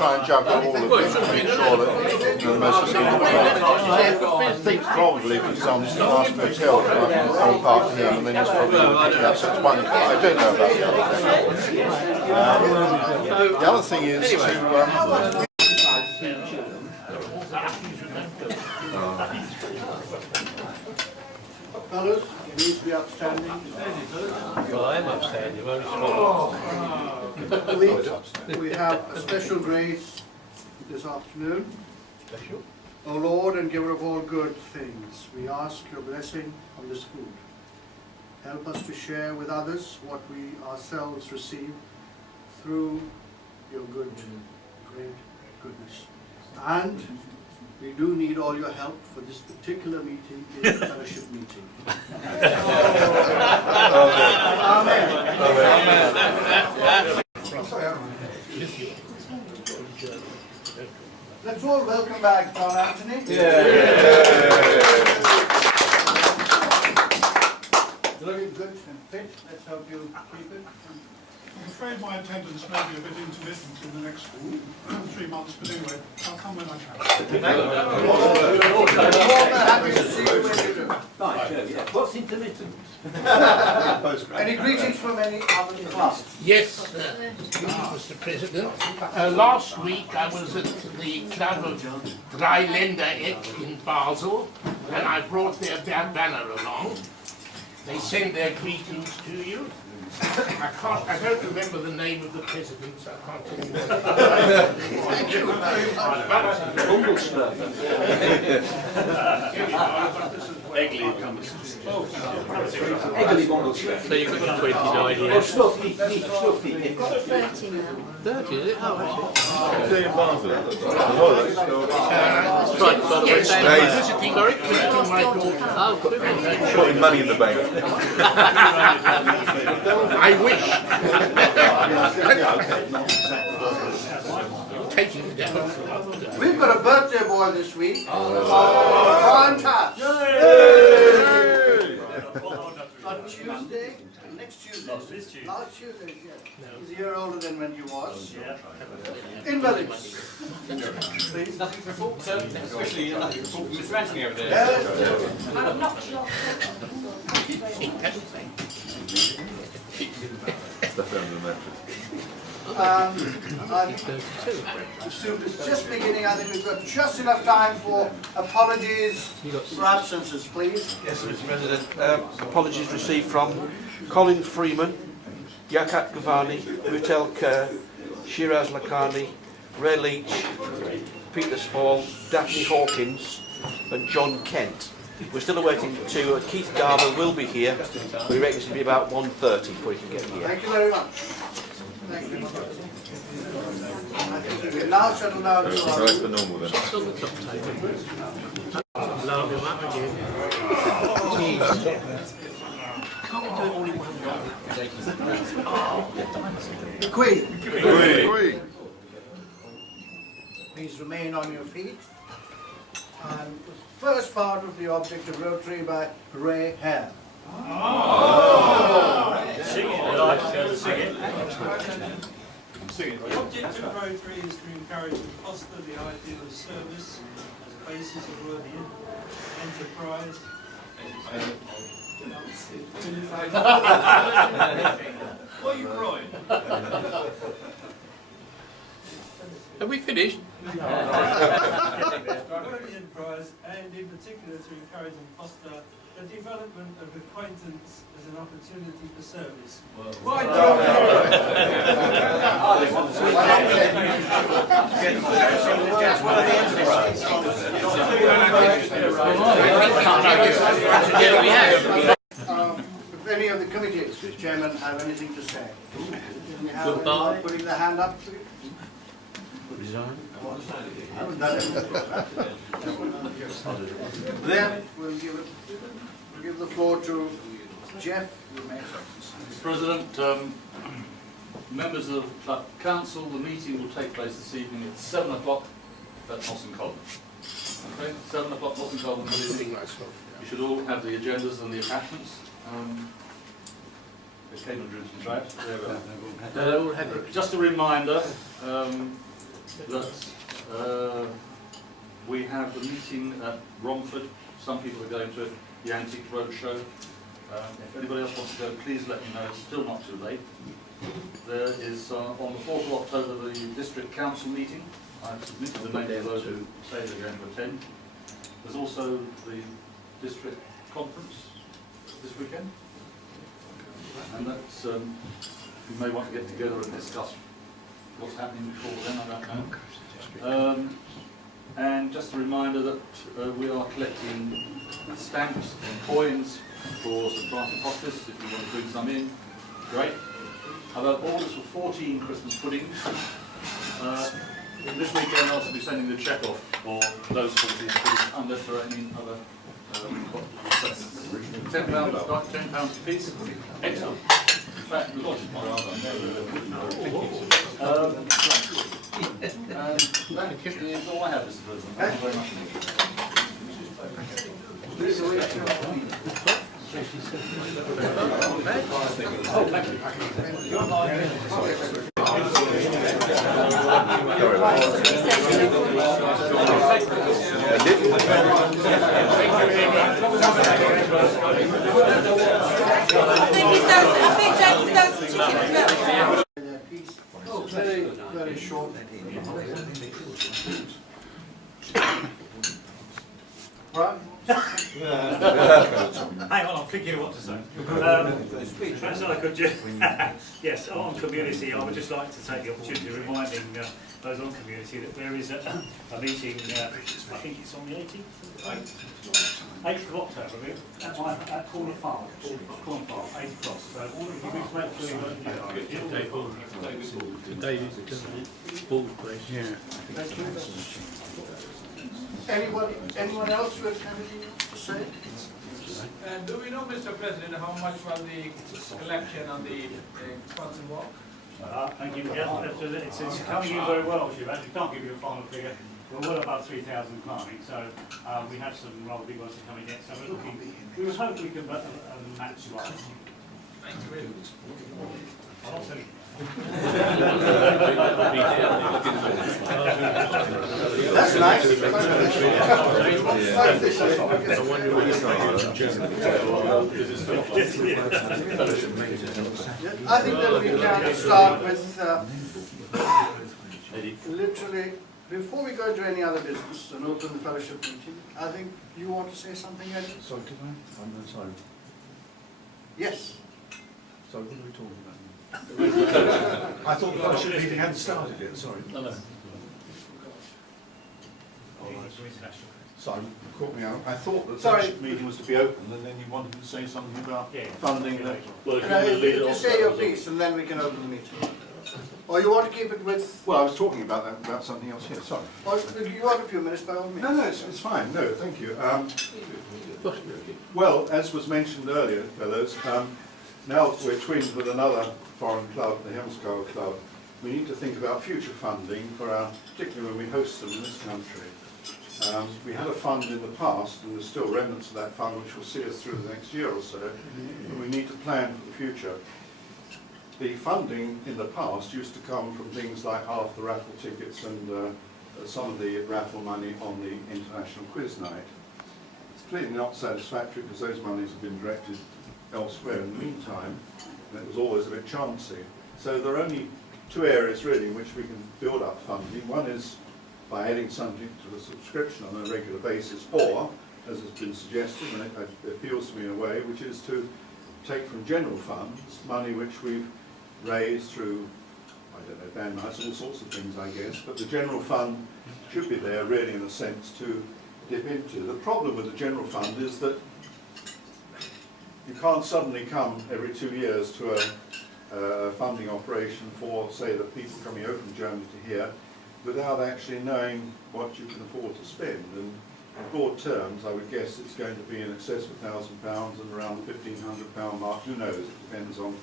try and juggle all of this to make sure that the most I think probably for some last hotel, I can all part to him, and then he's probably going to pick it up. So it's one thing. I do know about the other thing. The other thing is to... Fellas, please be upstanding. Well, I am upstanding, very small. We have a special grace this afternoon. O Lord and giver of all good things, we ask your blessing on this food. Help us to share with others what we ourselves receive through your good, great goodness. And we do need all your help for this particular meeting, is a fellowship meeting. Amen. Let's all welcome back John Anthony. Looking good and fit. Let's hope you keep it. I'm afraid my attendance may be a bit intermittent in the next 3 months, but anyway, I'll come when I can. Happy to see you when you do. What's intermittent? Any greetings from any other class? Yes, Mr. President. Last week I was at the Club of Dreiländereck in Basel, and I brought their banner along. They send their greetings to you. I don't remember the name of the president, so I can't tell you what Thank you very much. So you've got 29 years. 30 now. 30, is it? Oh, actually. Right, by the way, visiting my daughter. Oh, good. Putting money in the bank. I wish. Taking it down. We've got a birthday boy this week. Brian Tass. On Tuesday, next Tuesday. Last Tuesday, yeah. He's a year older than when he was. Invalids. Please. Nothing to report, sir. Especially nothing to report from Mr. Anthony over there. It's just beginning. I think we've got just enough time for apologies for absences, please. Yes, Mr. President. Apologies received from Colin Freeman, Yakat Gavani, Mutel Kerr, Shiraz Lakhani, Ray Leach, Peter Small, Daphne Hawkins and John Kent. We're still awaiting Keith Garver will be here. We reckon it's going to be about 1:30 before he can get here. Thank you very much. Thank you. I think we can now settle down to our... That's the normal then. Load him up again. Can't we do it all in one go? The Queen. Three. Please remain on your feet. And the first part of the object of Rotary by Ray Hare. The object of Rotary is to encourage and foster the ideal of service as a basis of worthy enterprise. Why are you crying? Have we finished? Worthy enterprise, and in particular to encourage and foster the development of acquaintance as an opportunity for service. Why If any of the committees, Chairman, have anything to say? Can we have Goodbye. anyone putting their hand up, please? Resign. I haven't done it. Then we'll give the floor to Jeff. You may. Mr. President, members of the council, the meeting will take place this evening at 7 o'clock at Mossing Common. Okay, 7 o'clock Mossing Common this evening. You should all have the agendas and the attachments. They came and drew some drafts. Just a reminder, that we have a meeting at Romford. Some people are going to the Antique Roadshow. If anybody else wants to go, please let me know. It's still not too late. There is on the 4th of October the District Council meeting. I've submitted the names of those who say they're going to attend. There's also the District Conference this weekend. And that's, you may want to get together and discuss what's happening before then, I don't know. And just a reminder that we are collecting stamps and coins for St Francis Hospice, if you want to bring some in, great. I've orders for 14 Christmas puddings. This weekend I'll also be sending the cheque off for those 14 puddings, unless there are any other requests. £10 a piece. Excellent. In fact, we've got that is all I have, Mr. President. Thank you very much. I think James does some chicken as well. Very, very short. Right? Hang on, I'm thinking of what to say. Perhaps I could just, yes, on community, I would just like to take the opportunity of reminding those on community that there is a meeting, I think it's on the 18th? 8th of October, at Corner Farm, 8 o'clock. So all of you need to make sure you Ball's place. Yeah. Anyone else who has anything to say? Do we know, Mr. President, how much was the collection on the Quantum Walk? thank you. It's coming in very well, Shiraz. We can't give you a final figure. We're well above 3,000 climbing, so we have some rather big ones to come and get. So we're looking, we would hope we can match you up. Thank you very much. I'll tell you. That's nice. I think that we can start with literally, before we go into any other business and open the fellowship meeting, I think you want to say something, Eddie? Sorry, did I? I'm sorry. Yes. Sorry, what are we talking about? I thought the fellowship meeting hadn't started yet, sorry. No. Sorry, caught me out. I thought that the Sorry. fellowship meeting was to be opened and then you wanted to say something about funding that. Well, if you want to lead it Just off. say your piece and then we can open the meeting. Or you want to keep it with, Well, I was talking about that, about something else here, sorry. or you want a few minutes by all means? No, it's fine, no, thank you. Well, as was mentioned earlier, fellows, now we're twinned with another foreign club, the Helmscow Club. We need to think about future funding for our, particularly when we host them in this country. We had a fund in the past, and there's still remnants of that fund which will see us through the next year or so, but we need to plan for the future. The funding in the past used to come from things like half the raffle tickets and some of the raffle money on the International Quiz Night. It's clearly not satisfactory because those monies have been directed elsewhere in the meantime, and it was always a bit chancy. So there are only two areas really in which we can build up funding. One is by adding something to the subscription on a regular basis, or, as has been suggested, and it appeals to me in a way, which is to take from general funds money which we've raised through, I don't know, band nights, all sorts of things I guess, but the general fund should be there really in a sense to dip into. The problem with the general fund is that you can't suddenly come every 2 years to a funding operation for, say, the people coming over from Germany to here without actually knowing what you can afford to spend. And in broad terms, I would guess it's going to be in excess of £1,000 and around the £1,500 mark. Who knows? It depends on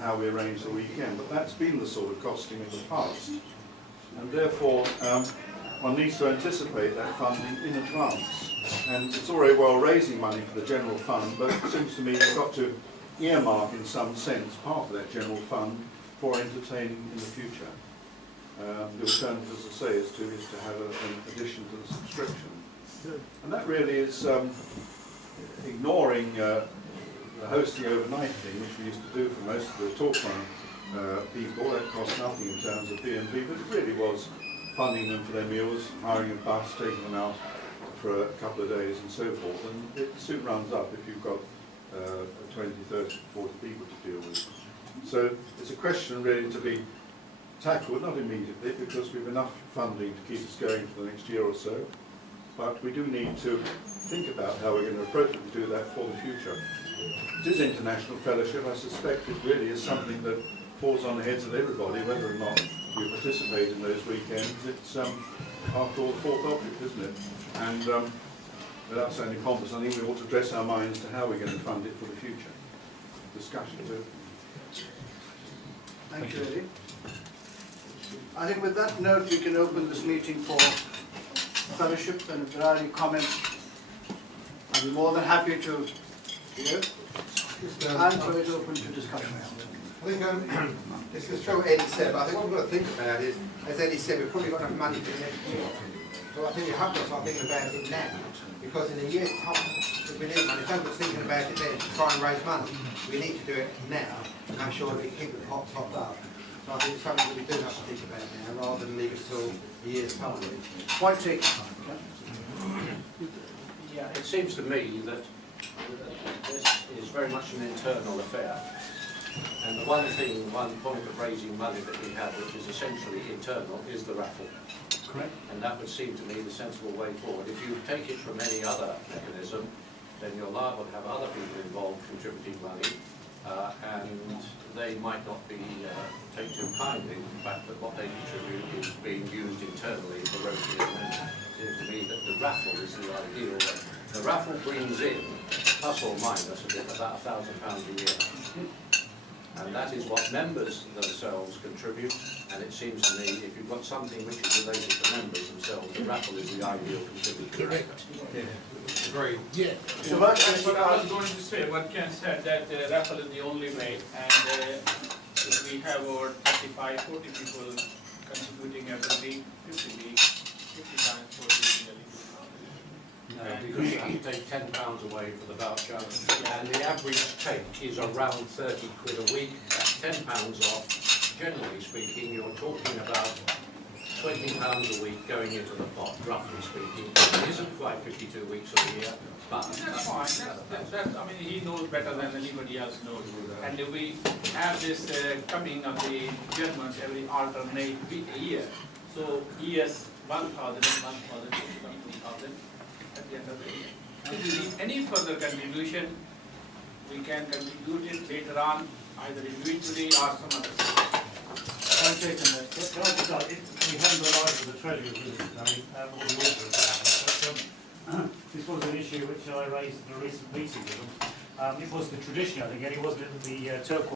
how we arrange the weekend. But that's been the sort of costing in the past. And therefore, one needs to anticipate that funding in advance. And it's all very well raising money for the general fund, but it seems to me you've got to earmark in some sense part of that general fund for entertaining in the future. The alternative, as I say, is to have an addition to the subscription. And that really is ignoring the hosting overnight thing, which we used to do for most of the talk people. That cost nothing in terms of B&B, but it really was funding them for their meals, hiring a bus, taking them out for a couple of days and so forth. And it soon runs up if you've got 20, 30, 40 people to deal with. So it's a question really to be tackled, not immediately, because we've enough funding to keep us going for the next year or so. But we do need to think about how we're going to appropriately do that for the future. It is international fellowship. I suspect it really is something that falls on the heads of everybody, whether or not you participate in those weekends. It's, after all, the fourth object, isn't it? And without sounding pompous, I think we ought to address our minds to how we're going to fund it for the future. Discussion too. Thank you, Eddie. I think with that note, we can open this meeting for fellowship, and if there are any comments, I'd be more than happy to hear and throw it open to discussion. I think this is true what Eddie said, but I think what we've got to think about is, as Eddie said, we've probably got enough money for the next year. So I think we have to start thinking about it now, because in a year's time, if we need money, don't just thinking about it then to try and raise money. We need to do it now and make sure that we keep the pot topped up. So I think it's something that we do have to think about now, rather than leave it till a year's time. Point taken. Yeah, it seems to me that this is very much an internal affair. And the one point of raising money that we have, which is essentially internal, is the raffle. Correct. And that would seem to me the sensible way forward. If you take it from any other mechanism, then you're liable to have other people involved contributing money, and they might not be take too kindly the fact that what they contribute is being used internally for rotating. It seems to me that the raffle is the ideal way. The raffle brings in, plus or minus a bit, about £1,000 a year. And that is what members themselves contribute, and it seems to me if you've got something which is related to members themselves, the raffle is the ideal contributor. Correct. Great. Yeah. So That's what I was going to say. What Ken said, that raffle is the only way, and we have over 35, 40 people contributing every week, 50 weeks, 50 times 40, nearly 2,000. No, because you have to take £10 away for the voucher, and the average take is around 30 quid a week. That's £10 off. Generally speaking, you're talking about £20 a week going into the pot, roughly speaking. It isn't quite 52 weeks of the year, but That's fine. That's, I mean, he knows better than anybody else knows. And we have this coming of the Germans every alternate year. So years 1,000, 1,000, 2,000 at the end of the year. If we need any further contribution, we can contribute it later on, either individually or some other system. Point taken there. Can I just add, we haven't got either of the treasurers with us today, or the auditors but this was an issue which I raised at a recent meeting with them. It was the tradition, I think, and it wasn't the turquoise